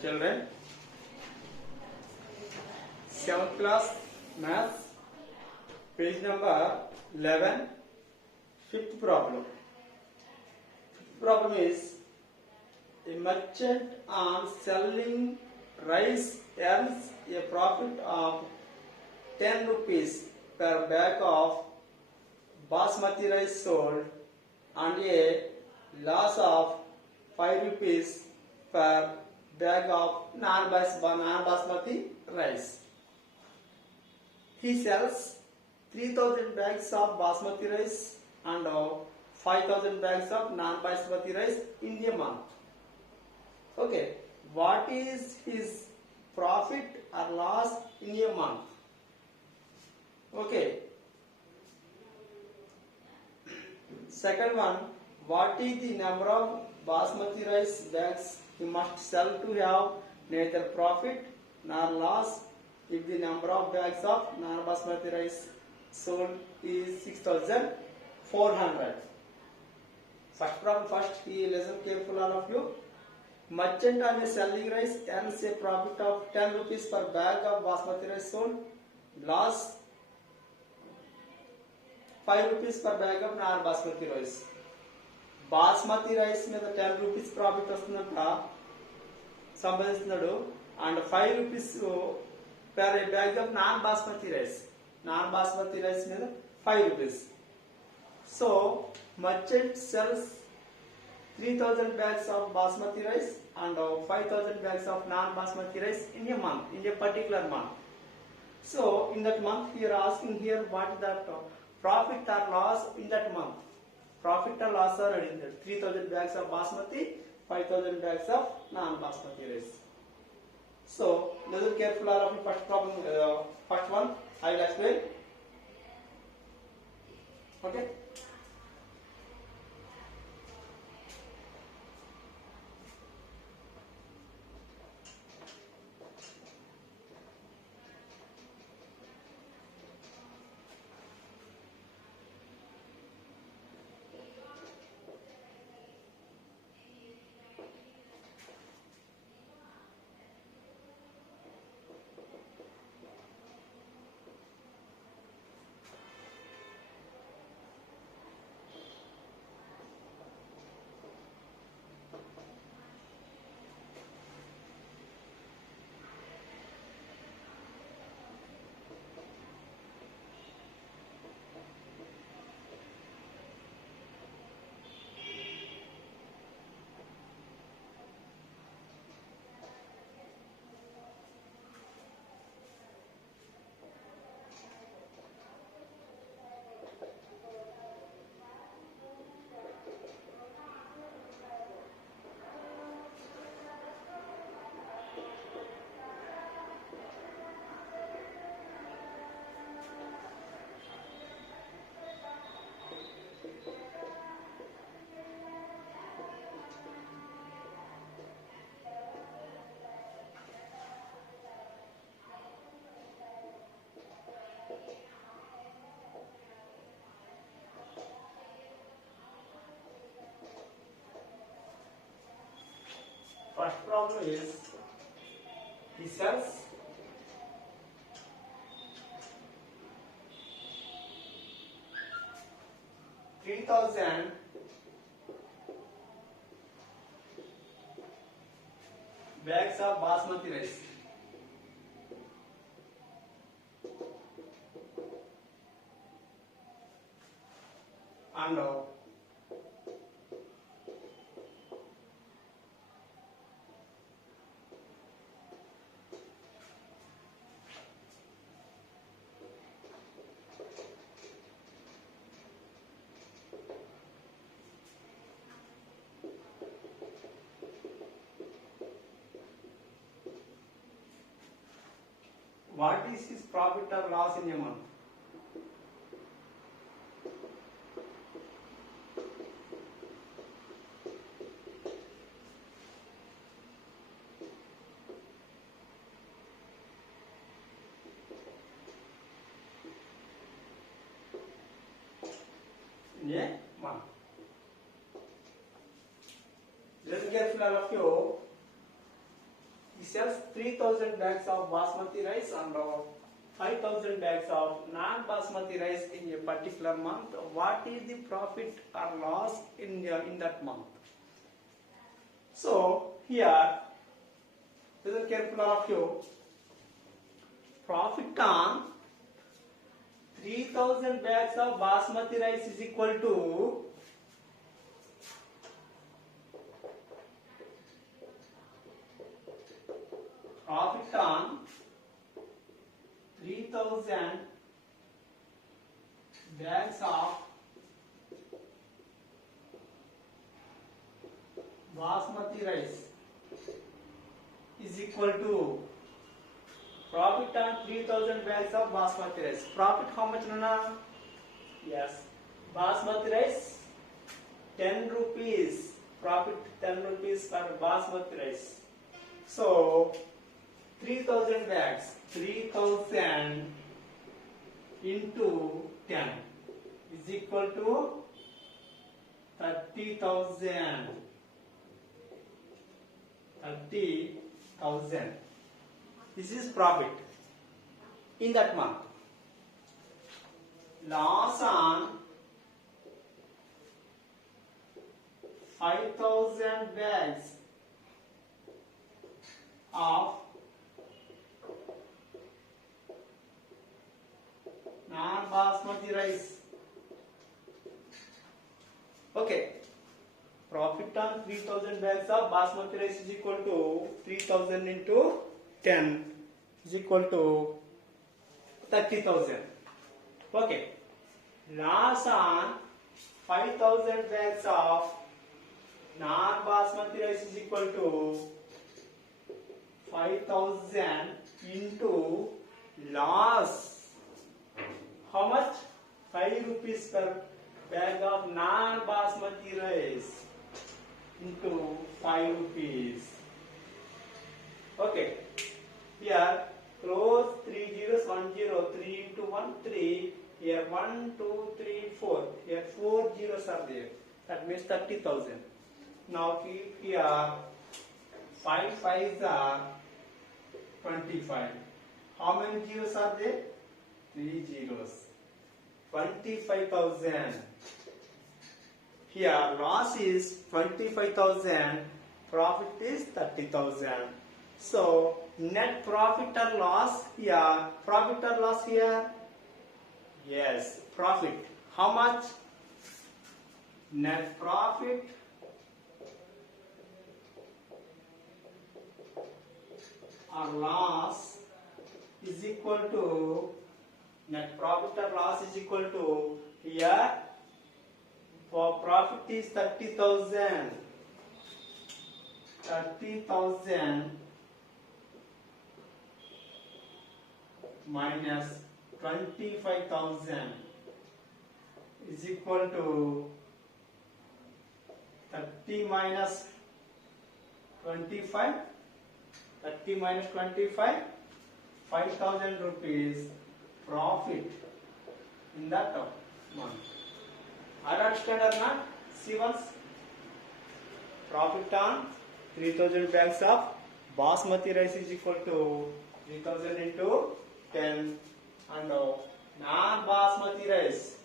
children. 7th class maths, page number 11, fifth problem. Fifth problem is a merchant on selling rice earns a profit of 10 rupees per bag of basmati rice sold and a loss of 5 rupees per bag of non-basmati rice. He sells 3000 bags of basmati rice and 5000 bags of non-basmati rice in a month. Okay, what is his profit or loss in a month? Okay. Second one, what is the number of basmati rice bags he must sell to have neither profit nor loss if the number of bags of non-basmati rice sold is 6400. First problem first, listen careful all of you. Merchant on a selling rice earns a profit of 10 rupees per bag of basmati rice sold. Loss 5 rupees per bag of non-basmati rice. Basmati rice మీద 10 rupees profit వస్తుందంట సంపాదిస్తున్నాడు and 5 rupees per bag of non-basmati rice. Non-basmati rice మీద 5 rupees. So merchant sells 3000 bags of basmati rice and 5000 bags of non-basmati rice in a month, in a particular month. So in that month we are asking here what is that profit or loss in that month. Profit or loss are 3000 bags of basmati, 5000 bags of non-basmati rice. So listen careful all of the first problem, first one I will explain. Okay. First problem is he sells 3000 bags of basmati rice and what is his profit or loss in a month? In a month. Listen carefully all of you. sells 3,000 bags of basmati rice and 5,000 bags of non-basmati rice in a particular month. What is the profit or loss in that month? So here, listen careful all of you. Profit on 3,000 bags of basmati rice is equal to profit on 3,000 bags of basmati rice is equal to profit on 3,000 bags of basmati rice. Profit how much, Nana? Yes. Basmati rice 10 rupees. Profit 10 rupees for basmati rice. So 3,000 bags. 3,000 into 10 is equal to 30,000. 30,000. This is profit in that month. Loss on 5,000 bags of non-basmati rice. Okay. Profit on 3,000 bags of basmati rice is equal to 3,000 into 10 is equal to 30,000. Okay. Loss on 5,000 bags of non-basmati rice is equal to 5,000 into loss. How much? 5 rupees per bag of non-basmati rice into 5 rupees. Okay. Here close 3 zeros, 1 0, 3 into 1, 3. Here 1, 2, 3, 4. Here 4 zeros are there. That means 30,000. Now keep here 5 5s are 25. How many zeros are there? 3 zeros. 25,000. Here loss is 25,000. Profit is 30,000. So net profit or loss here. Profit or loss here? Yes, profit. How much? Net profit or loss is equal to net profit or loss is equal to here for profit is 30,000. 30,000 minus 25,000 is equal to 30 minus 25. 30 minus 25, 5,000 rupees profit in that month. Are you understand or not? See once. Profit on 3,000 bags of basmati rice is equal to 3,000 into 10 and non-basmati rice.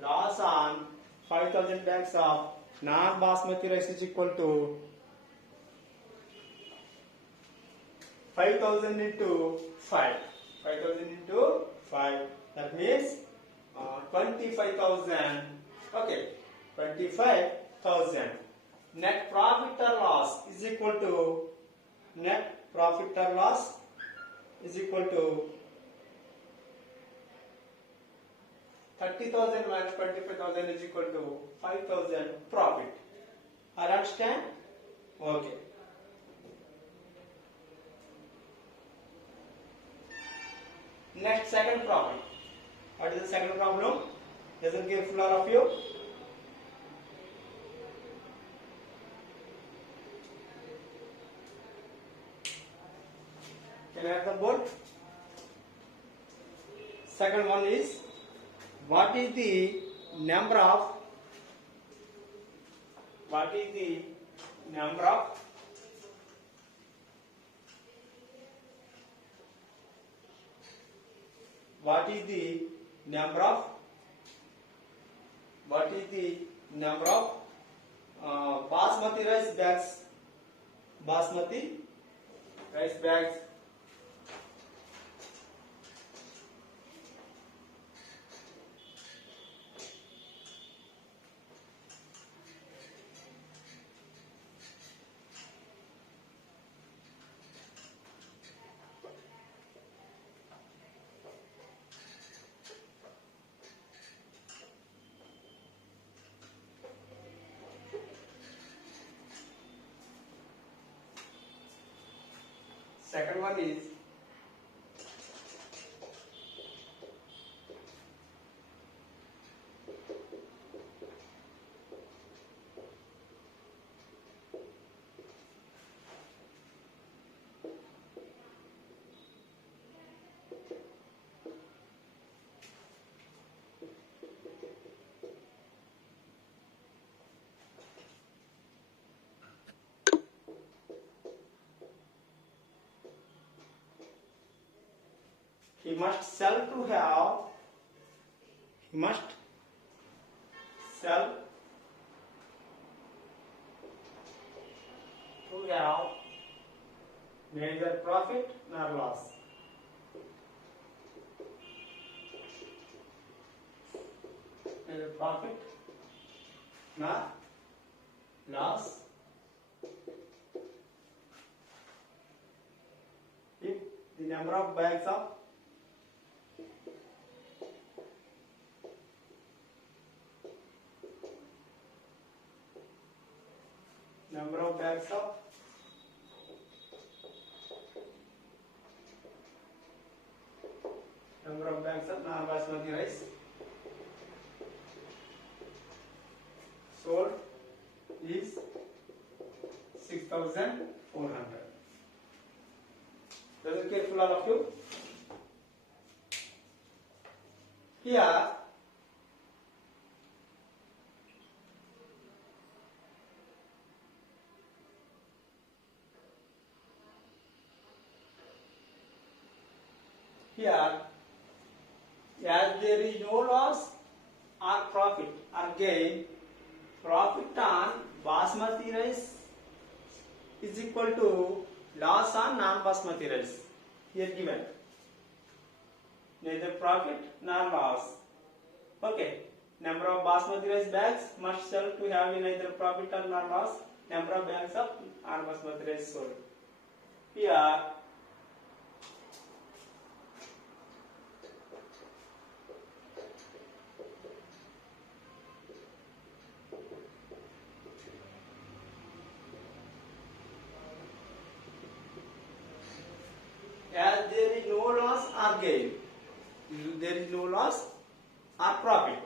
Loss on 5,000 bags of non-basmati rice is equal to 5,000 into 5. 5,000 into 5. That means 25,000. Okay. 25,000. Net profit or loss is equal to net profit or loss is equal to 30,000 minus 25,000 is equal to 5,000 profit. I understand? Okay. Next, second problem. What is the second problem? Listen carefully, all of you. Can I have the board? Second one is, what is the number of what is the number of basmati rice bags? Basmati rice bags. Second one is he must sell to have neither profit nor loss. Neither profit nor loss if the number of bags of non-basmati rice sold is 6,400. Listen careful, all of you. Here as there is no loss or profit or gain, profit on basmati rice is equal to loss on non-basmati rice. Here given neither profit nor loss. Okay, number of basmati rice bags must sell to have neither profit nor loss. Number of bags of non-basmati rice sold. Here as there is no loss or gain, there is no loss or profit.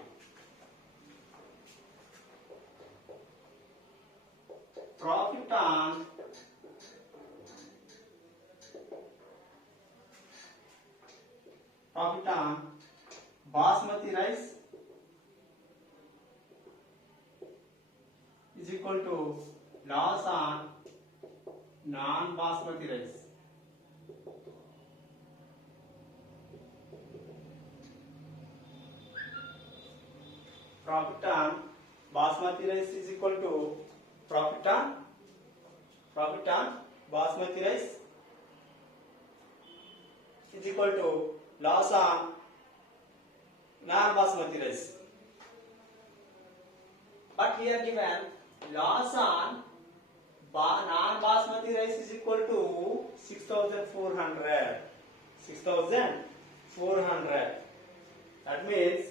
Profit on basmati rice is equal to loss on non-basmati rice. Profit on basmati rice is equal to profit on basmati rice is equal to loss on non-basmati rice. But here given loss on non-basmati rice is equal to 6,400. 6,400. That means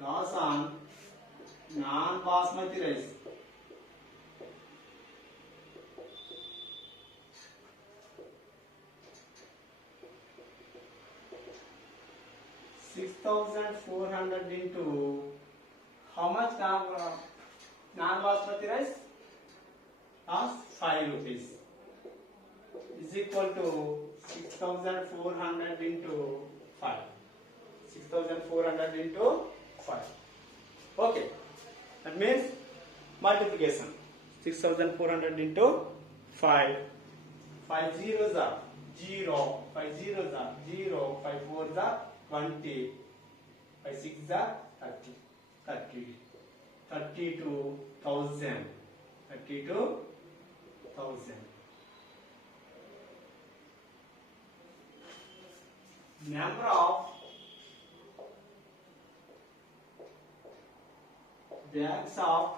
loss on non-basmati rice $6,400 into how much non-basmati rice? As 5 rupees is equal to 6,400 into 5. 6,400 into 5. Okay, that means multiplication. 6,400 into 5. 5 zeros are 0. 5 zeros are 0. 5 fours are 20. 5 sixes are 30. 30. 32,000. 32,000. Number of bags of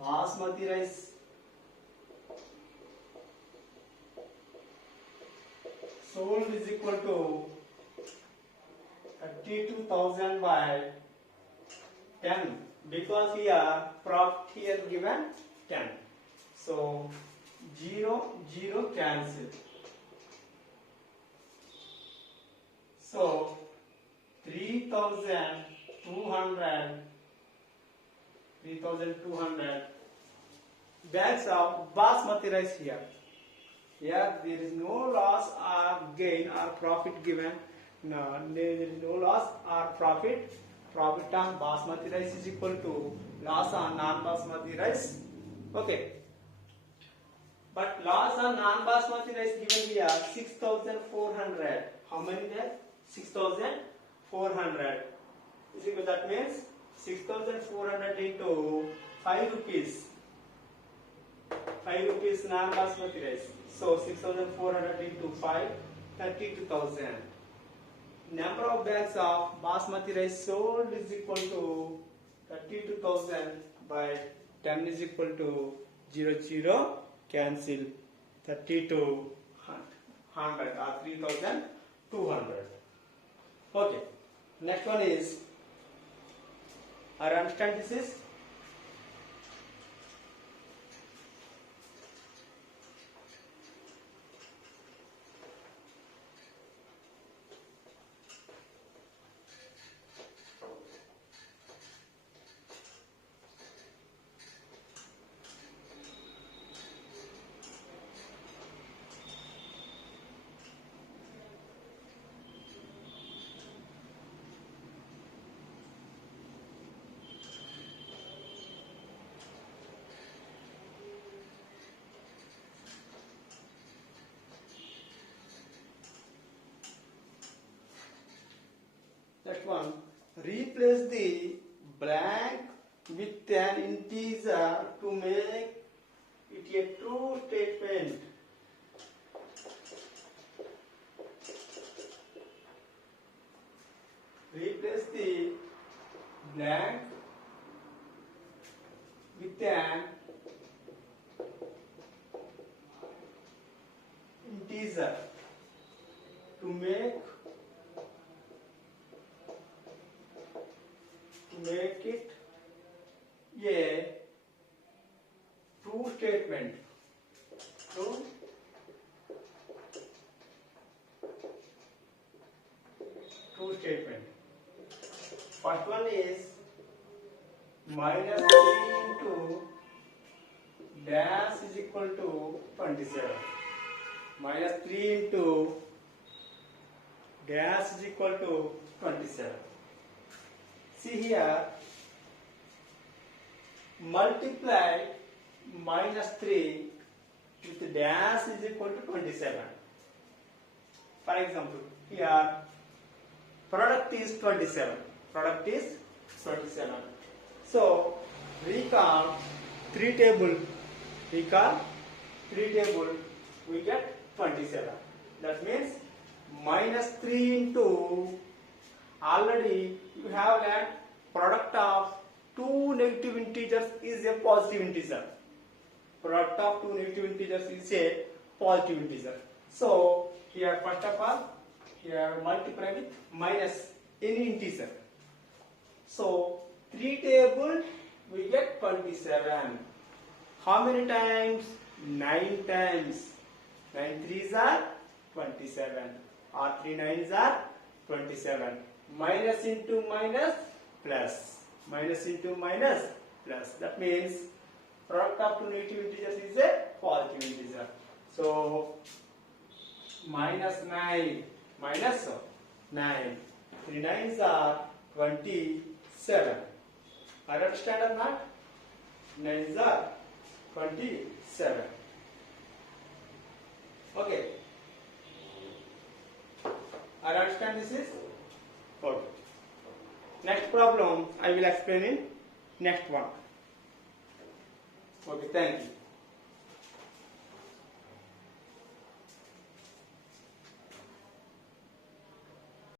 basmati rice sold is equal to 32,000 by 10, because here profit here given 10. So 0 0 cancel. So 3,200 bags of basmati rice here. Here there is no loss or gain or profit given. No, there is no loss or profit. Profit on basmati rice is equal to loss on non-basmati rice. Okay. But loss on non-basmati rice given here 6,400. How many there? 6,400. That means 6,400 into 5 rupees. 5 rupees non-basmati rice. So 6,400 into 5, 32,000. Number of bags of basmati rice sold is equal to 32,000 by 10 is equal to 0 0 cancel. 3,200 or 3,200. Okay. Next one is, I understand this is that one. Replace the blank with an integer to make it a true statement. Replace the blank with an integer to make it a true statement. True statement. First one is minus 3 into dash is equal to 27. Minus 3 into dash is equal to 27. See here, multiply minus 3 with dash is equal to 27. For example, here product is 27. Product is 27. So recall 3 table. We get 27. That means minus 3 into, already you have learned product of two negative integers is a positive integer. Product of two negative integers is a positive integer. So here first of all, here multiply with minus any integer. So 3 table we get 27. How many times? 9 times. 9 3s are 27 or 3 9s are 27. Minus into minus plus. Minus into minus plus. That means product of two negative integers is a positive integer. So minus 9 minus 9. 3 9s are 27. I understand or not? 9s are 27. Okay. I understand this is okay. Next problem I will explain in next one. Okay, thank you.